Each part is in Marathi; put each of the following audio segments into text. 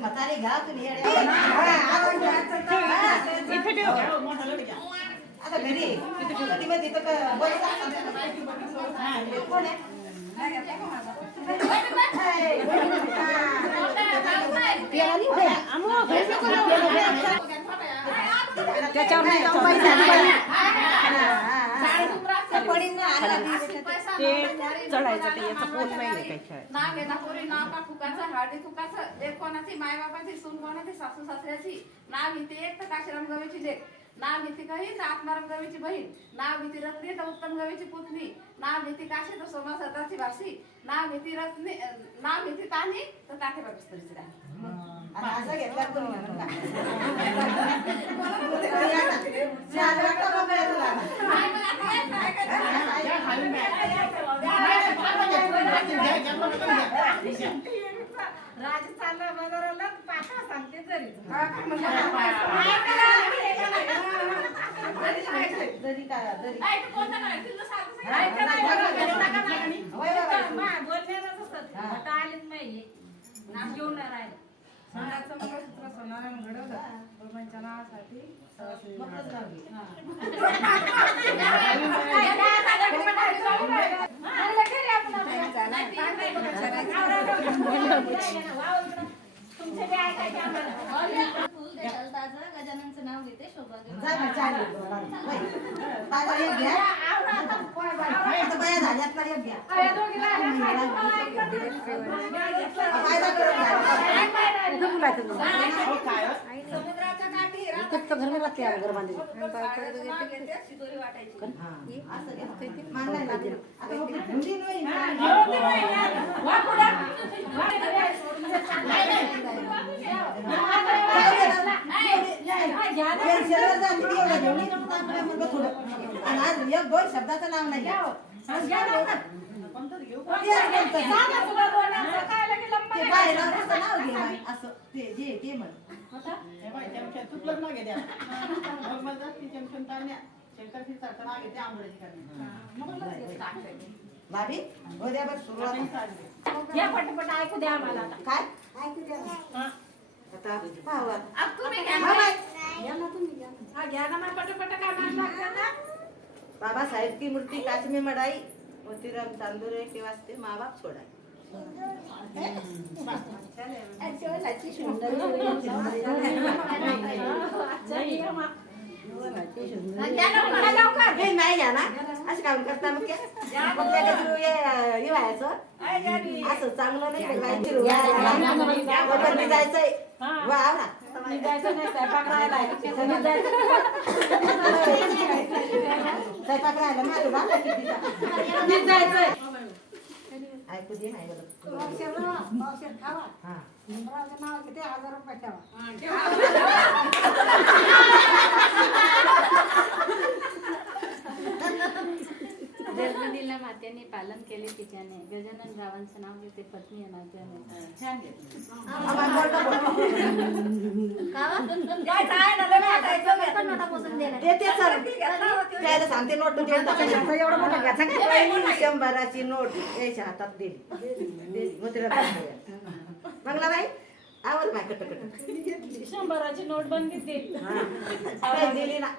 म्हातारे घ्या तुम्ही आता घरी कधी मध्ये तर कोण आहे चढायचं ते याचा पोट नाही काही खेळ ना घेता पोरी ना का फुकाचं हाडी फुकाचं एक कोणाची माय बापाची सून कोणाची सासू सासऱ्याची ना भीती एक तर काशीराम गवेची लेक ना भीती काही तर आत्माराम गवेची बहीण ना भीती रत्नी तर उत्तम गवेची पुतणी ना भीती काशी तर सोमा सदाची भासी ना भीती रत्नी ना भीती तानी तर ताके बाबीस्तरीची राणी असं घेतला तुम्ही राजस्थानला वगैरे पाठा सांगते तरी सोनारायण घडवलं प्रपंचा नावासाठी गजाननचं नाव घेते सौभाग्य समुद्राच्या काठी घर में लगते हैं घर बांधे शिदोरी वाटायची दोन शब्दाचं नाव नाही असं ते जे ते म्हण भाभी उद्या बस सुरुवात या पटपट ऐकू द्या आम्हाला काय ऐकू द्या आता पाहू अब तुम्ही घ्या ना तुम्ही घ्या ना मग पटपट काय लागतं ना बाबासाहेब की मूर्ति काच में मढ़ाई मोतीराम चांदोरे के वास्ते माँ बाप छोड़ा नाही जाना असं काम करता मग असं चांगलं नाही जायचंय वा ना स्वयंपाक राहिला माझं बाबा जायचंय ऐकू दे नाही नाव किती 1000 रुपये ठेवा जर्मनीला मात्याने पालन केले तिच्याने गजानन रावांचं नाव घेते पत्नी अनाथ्याने सांगते नोट एवढं मोठं 100ची नोट यायच्या हातात दिली मंगलाबाई आवर बाय कट 100ची नोट बनली दिली ना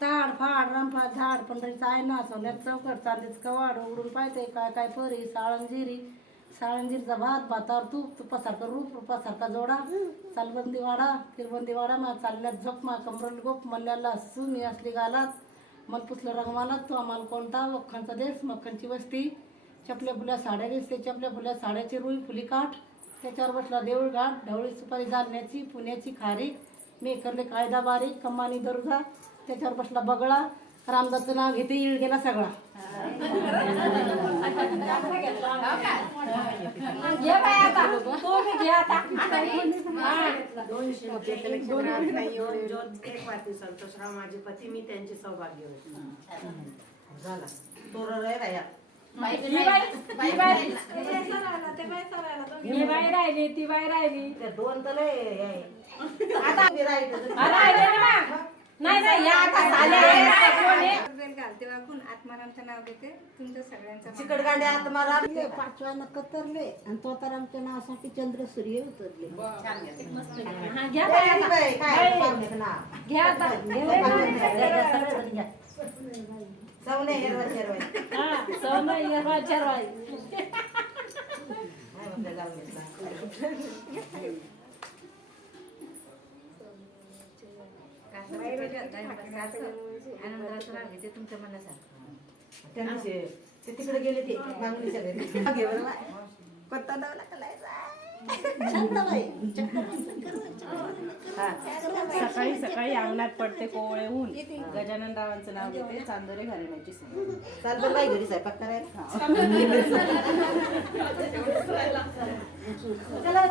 ताड फाड रंपा झाड पंढरीचा आहे ना सोन्यात चौकट चांदीच कवाड उघडून पाहते काय काय परी साळंजीरचा भात भातावर तूप तुपासारखं रूप रूपासारखा जोडा चालबंदी वाडा किरबंदी वाडा मा चालल्यात झोप मा कमरल गोप मल्ल्याला सुमी असली गालात मन पुसलं रंगमाला तो आम्हाला कोणता वखणचा देश मक्खनची वस्ती चपल्या फुल्या साड्या दिसते चपल्या फुल्या साड्याची रुई फुली काठ त्याच्यावर बसला देऊळ घाट ढवळी सुपारी जालन्याची पुण्याची खारी मेकरले कायदा बारीक कमानी दरुजा त्याच्यावर बसला बगळा रामदासचं नाव घेते येळ गेला सगळा संतोषराव माझे पती मी त्यांचे सौभाग्य झाला तोर रे राया ती बाई राहिली दोन तर आता उभी राहायचं. नाही नाही या आता झाल्या. घालते वाकून आत्मारामचं नाव घेते तुमच्या सगळ्यांचं चिकट गाड्या आत्माराम. पाचव्यानं कतरले आणि तोतारामच्या नावासाठी चंद्र सूर्य उतरले. हा घ्या काय बाई, आली बाई, काय पाहुण्याचं नाव? घ्या आता. सगळेजण घ्या. सवने हिरवा शेरवाई. हा, सोनं हिरवा चरवाई. नाही म्हटलं जाऊन घेतला. आनंदाचं नाव घेते तुमच्या मनासारखं. त्यांनी ते तिकडे गेले ते मागणीच्या घरी. घे बरं बाय. पत्ता दावला कलायचा. सकाळी सकाळी अंगणात पडते कोवळे ऊन गजाननरावांचं नाव घेते चांदोरे घराण्याची सून. चाल बरं बाई घरी स्वयंपाक करायला. चला